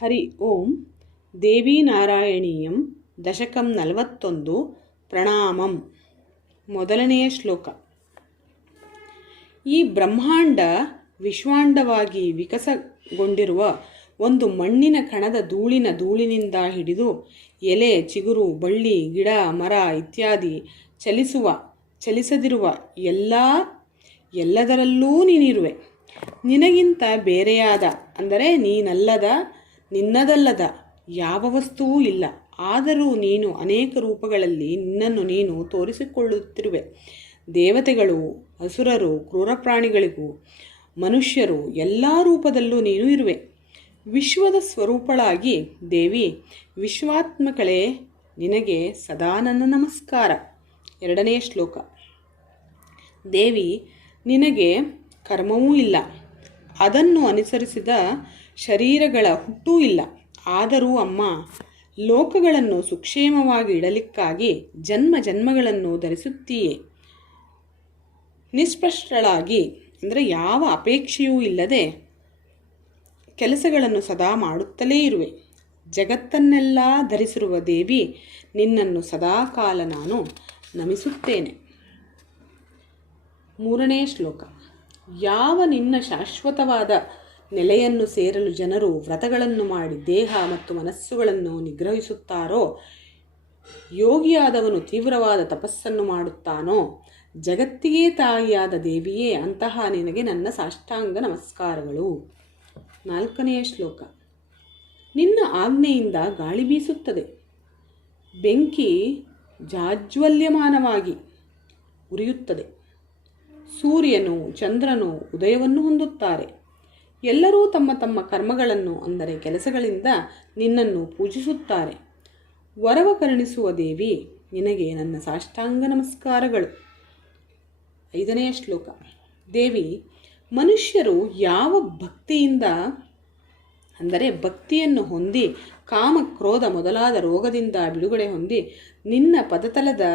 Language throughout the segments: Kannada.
ಹರಿ ಓಂ ದೇವಿ ನಾರಾಯಣೀಯಂ ದಶಕಂ ನಲವತ್ತೊಂದು ಪ್ರಣಾಮಂ. ಮೊದಲನೆಯ ಶ್ಲೋಕ. ಈ ಬ್ರಹ್ಮಾಂಡ ವಿಶ್ವಾಂಡವಾಗಿ ವಿಕಸಗೊಂಡಿರುವ ಒಂದು ಮಣ್ಣಿನ ಕಣದ ಧೂಳಿನ ಧೂಳಿನಿಂದ ಹಿಡಿದು ಎಲೆ, ಚಿಗುರು, ಬಳ್ಳಿ, ಗಿಡ, ಮರ ಇತ್ಯಾದಿ ಚಲಿಸುವ, ಚಲಿಸದಿರುವ ಎಲ್ಲ, ಎಲ್ಲದರಲ್ಲೂ ನೀನಿರುವೆ. ನಿನಗಿಂತ ಬೇರೆಯಾದ, ಅಂದರೆ ನೀನಲ್ಲದ ನಿನ್ನದಲ್ಲದ ಯಾವ ವಸ್ತುವೂ ಇಲ್ಲ. ಆದರೂ ನೀನು ಅನೇಕ ರೂಪಗಳಲ್ಲಿ ನಿನ್ನನ್ನು ನೀನು ತೋರಿಸಿಕೊಳ್ಳುತ್ತಿರುವೆ. ದೇವತೆಗಳು, ಅಸುರರು ಕ್ರೂರ ಪ್ರಾಣಿಗಳಿಗೂ ಮನುಷ್ಯರು ಎಲ್ಲ ರೂಪದಲ್ಲೂ ನೀನು ಇರುವೆ. ವಿಶ್ವದ ಸ್ವರೂಪಳಾಗಿ ದೇವಿ ವಿಶ್ವಾತ್ಮಕಳೇ ನಿನಗೆ ಸದಾ ನನ್ನ ನಮಸ್ಕಾರ. ಎರಡನೆಯ ಶ್ಲೋಕ. ದೇವಿ, ನಿನಗೆ ಕರ್ಮವೂ ಇಲ್ಲ. ಅದನ್ನು ಅನುಸರಿಸಿದ ಶರೀರಗಳ ಹುಟ್ಟೂ ಇಲ್ಲ. ಆದರೂ ಅಮ್ಮ, ಲೋಕಗಳನ್ನು ಸುಕ್ಷೇಮವಾಗಿ ಇಡಲಿಕ್ಕಾಗಿ ಜನ್ಮ ಜನ್ಮಗಳನ್ನು ಧರಿಸುತ್ತೀಯೇ. ನಿಷ್ಪ್ರಷ್ಟಳಾಗಿ ಅಂದರೆ ಯಾವ ಅಪೇಕ್ಷೆಯೂ ಇಲ್ಲದೆ ಕೆಲಸಗಳನ್ನು ಸದಾ ಮಾಡುತ್ತಲೇ ಇರುವೆ. ಜಗತ್ತನ್ನೆಲ್ಲ ಧರಿಸಿರುವ ದೇವಿ ನಿನ್ನನ್ನು ಸದಾಕಾಲ ನಾನು ನಮಿಸುತ್ತೇನೆ. ಮೂರನೇ ಶ್ಲೋಕ. ಯಾವ ನಿನ್ನ ಶಾಶ್ವತವಾದ ನೆಲೆಯನ್ನು ಸೇರಲು ಜನರು ವ್ರತಗಳನ್ನು ಮಾಡಿ ದೇಹ ಮತ್ತು ಮನಸ್ಸುಗಳನ್ನು ನಿಗ್ರಹಿಸುತ್ತಾರೋ? ಯೋಗಿಯಾದವನು ತೀವ್ರವಾದ ತಪಸ್ಸನ್ನು ಮಾಡುತ್ತಾನೋ? ಜಗತ್ತಿಗೇ ತಾಯಿಯಾದ ದೇವಿಯೇ, ಅಂತಹ ನಿನಗೆ ನನ್ನ ಸಾಷ್ಟಾಂಗ ನಮಸ್ಕಾರಗಳು. ನಾಲ್ಕನೆಯ ಶ್ಲೋಕ. ನಿನ್ನ ಆಜ್ಞೆಯಿಂದ ಗಾಳಿ ಬೀಸುತ್ತದೆ. ಬೆಂಕಿ ಜಾಜ್ವಲ್ಯಮಾನವಾಗಿ ಉರಿಯುತ್ತದೆ. ಸೂರ್ಯನು, ಚಂದ್ರನು ಉದಯವನ್ನು ಹೊಂದುತ್ತಾರೆ. ಎಲ್ಲರೂ ತಮ್ಮ ತಮ್ಮ ಕರ್ಮಗಳನ್ನು, ಅಂದರೆ ಕೆಲಸಗಳಿಂದ ನಿನ್ನನ್ನು ಪೂಜಿಸುತ್ತಾರೆ. ವರವ ಕರುಣಿಸುವ ದೇವಿ, ನಿನಗೆ ನನ್ನ ಸಾಷ್ಟಾಂಗ ನಮಸ್ಕಾರಗಳು. ಐದನೆಯ ಶ್ಲೋಕ. ದೇವಿ, ಮನುಷ್ಯರು ಯಾವ ಭಕ್ತಿಯಿಂದ, ಅಂದರೆ ಭಕ್ತಿಯನ್ನು ಹೊಂದಿ, ಕಾಮ ಕ್ರೋಧ ಮೊದಲಾದ ರೋಗದಿಂದ ಬಿಡುಗಡೆ ಹೊಂದಿ, ನಿನ್ನ ಪದತಲದ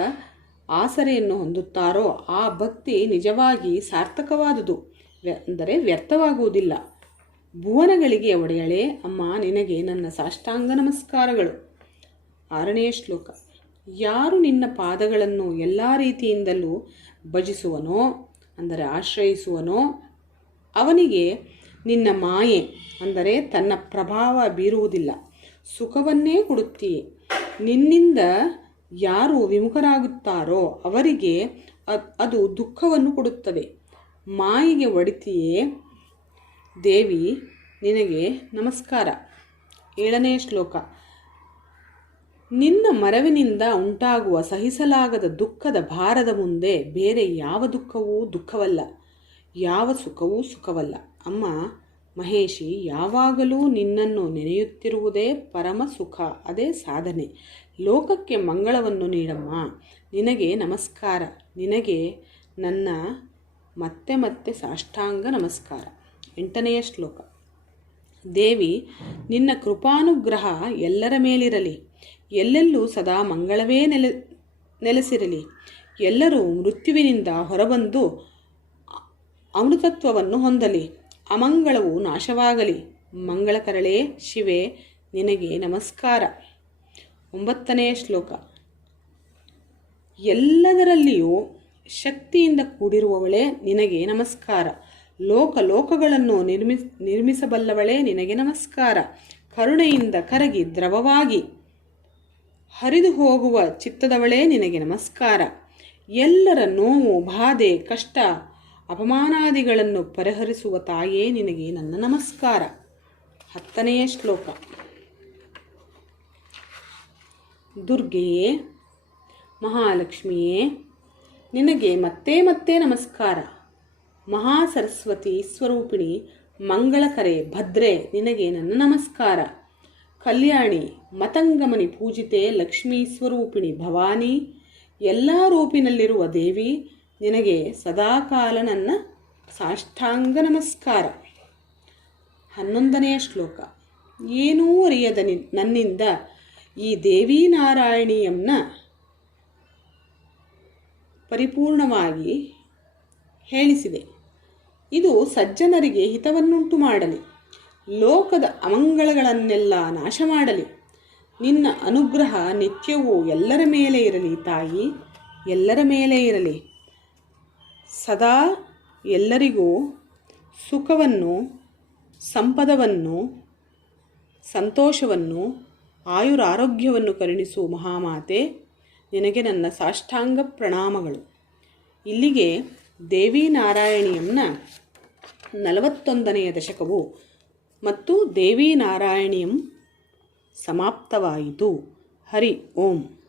ಆಸರೆಯನ್ನು ಹೊಂದುತ್ತಾರೋ ಆ ಭಕ್ತಿ ನಿಜವಾಗಿ ಸಾರ್ಥಕವಾದುದು ಅಂದರೆ ವ್ಯರ್ಥವಾಗುವುದಿಲ್ಲ. ಭುವನಗಳಿಗೆ ಒಡೆಯಳೆ, ಅಮ್ಮ, ನಿನಗೆ ನನ್ನ ಸಾಷ್ಟಾಂಗ ನಮಸ್ಕಾರಗಳು. ಆರನೆಯ ಶ್ಲೋಕ. ಯಾರು ನಿನ್ನ ಪಾದಗಳನ್ನು ಎಲ್ಲ ರೀತಿಯಿಂದಲೂ ಭಜಿಸುವನೋ, ಅಂದರೆ ಆಶ್ರಯಿಸುವನೋ, ಅವನಿಗೆ ನಿನ್ನ ಮಾಯೆ, ಅಂದರೆ ತನ್ನ ಪ್ರಭಾವ ಬೀರುವುದಿಲ್ಲ. ಸುಖವನ್ನೇ ಕೊಡುತ್ತೀಯೆ. ನಿನ್ನಿಂದ ಯಾರು ವಿಮುಖರಾಗುತ್ತಾರೋ ಅವರಿಗೆ ಅದು ದುಃಖವನ್ನು ಕೊಡುತ್ತದೆ. ಮಾಯಿಗೆ ಒಡಿತಿಯೇ? ದೇವಿ, ನಿನಗೆ ನಮಸ್ಕಾರ. ಏಳನೇ ಶ್ಲೋಕ. ನಿನ್ನ ಮರವಿನಿಂದ ಉಂಟಾಗುವ ಸಹಿಸಲಾಗದ ದುಃಖದ ಭಾರದ ಮುಂದೆ ಬೇರೆ ಯಾವ ದುಃಖವೂ ದುಃಖವಲ್ಲ. ಯಾವ ಸುಖವೂ ಸುಖವಲ್ಲ. ಅಮ್ಮ ಮಹೇಶಿ, ಯಾವಾಗಲೂ ನಿನ್ನನ್ನು ನೆನೆಯುತ್ತಿರುವುದೇ ಪರಮ ಸುಖ, ಅದೇ ಸಾಧನೆ. ಲೋಕಕ್ಕೆ ಮಂಗಳವನ್ನು ನೀಡಮ್ಮ. ನಿನಗೆ ನಮಸ್ಕಾರ. ನಿನಗೆ ನನ್ನ ಮತ್ತೆ ಮತ್ತೆ ಸಾಷ್ಟಾಂಗ ನಮಸ್ಕಾರ. ಎಂಟನೆಯ ಶ್ಲೋಕ. ದೇವಿ, ನಿನ್ನ ಕೃಪಾನುಗ್ರಹ ಎಲ್ಲರ ಮೇಲಿರಲಿ. ಎಲ್ಲೆಲ್ಲೂ ಸದಾ ಮಂಗಳವೇ ನೆಲೆ, ನೆಲೆಸಿರಲಿ. ಎಲ್ಲರೂ ಮೃತ್ಯುವಿನಿಂದ ಹೊರಬಂದು ಅಮೃತತ್ವವನ್ನು ಹೊಂದಲಿ. ಅಮಂಗಳವು ನಾಶವಾಗಲಿ. ಮಂಗಳಕರಳೇ ಶಿವೆ, ನಿನಗೆ ನಮಸ್ಕಾರ. ಒಂಬತ್ತನೆಯ ಶ್ಲೋಕ. ಎಲ್ಲದರಲ್ಲಿಯೂ ಶಕ್ತಿಯಿಂದ ಕೂಡಿರುವವಳೇ ನಿನಗೆ ನಮಸ್ಕಾರ. ಲೋಕ ಲೋಕಗಳನ್ನು ನಿರ್ಮಿಸ್ ನಿರ್ಮಿಸಬಲ್ಲವಳೇ ನಿನಗೆ ನಮಸ್ಕಾರ. ಕರುಣೆಯಿಂದ ಕರಗಿ ದ್ರವವಾಗಿ ಹರಿದು ಹೋಗುವ ಚಿತ್ತದವಳೇ ನಿನಗೆ ನಮಸ್ಕಾರ. ಎಲ್ಲರ ನೋವು, ಬಾಧೆ, ಕಷ್ಟ ಅಪಮಾನಾದಿಗಳನ್ನು ಪರಿಹರಿಸುವ ತಾಯೇ ನಿನಗೆ ನನ್ನ ನಮಸ್ಕಾರ. ಹತ್ತನೆಯ ಶ್ಲೋಕ. ದುರ್ಗೆಯೇ, ಮಹಾಲಕ್ಷ್ಮಿಯೇ, ನಿನಗೆ ಮತ್ತೆ ಮತ್ತೆ ನಮಸ್ಕಾರ. ಮಹಾ ಸರಸ್ವತಿ ಸ್ವರೂಪಿಣಿ, ಮಂಗಳಕರೆ ಭದ್ರೆ, ನಿನಗೆ ನನ್ನ ನಮಸ್ಕಾರ. ಕಲ್ಯಾಣಿ, ಮತಂಗಮನಿ ಪೂಜಿತೆ, ಲಕ್ಷ್ಮೀ ಸ್ವರೂಪಿಣಿ ಭವಾನಿ, ಎಲ್ಲ ರೂಪಿನಲ್ಲಿರುವ ದೇವಿ ನಿನಗೆ ಸದಾಕಾಲ ನನ್ನ ಸಾಷ್ಟಾಂಗ ನಮಸ್ಕಾರ. ಹನ್ನೊಂದನೆಯ ಶ್ಲೋಕ. ಏನೂ ಅರಿಯದ ನನ್ನಿಂದ ಈ ದೇವಿ ನಾರಾಯಣಿಯಂನ ಪರಿಪೂರ್ಣವಾಗಿ ಹೇಳಿಸಿದೆ. ಇದು ಸಜ್ಜನರಿಗೆ ಹಿತವನ್ನುಂಟು ಮಾಡಲಿ. ಲೋಕದ ಅಮಂಗಳಗಳನ್ನೆಲ್ಲ ನಾಶ ಮಾಡಲಿ. ನಿನ್ನ ಅನುಗ್ರಹ ನಿತ್ಯವೂ ಎಲ್ಲರ ಮೇಲೆ ಇರಲಿ ತಾಯಿ, ಎಲ್ಲರ ಮೇಲೆ ಇರಲಿ. ಸದಾ ಎಲ್ಲರಿಗೂ ಸುಖವನ್ನು, ಸಂಪದವನ್ನು, ಸಂತೋಷವನ್ನು, ಆಯುರಾರೋಗ್ಯವನ್ನು ಕರುಣಿಸು ಮಹಾಮಾತೆ, ನಿನಗೆ ನನ್ನ ಸಾಷ್ಟಾಂಗ ಪ್ರಣಾಮಗಳು. ಇಲ್ಲಿಗೆ ದೇವಿ ನಾರಾಯಣಿಯಂನ ನಲವತ್ತೊಂದನೆಯ ದಶಕವು ಮತ್ತು ದೇವಿ ನಾರಾಯಣಿಯಂ ಸಮಾಪ್ತವಾಯಿತು. ಹರಿ ಓಂ.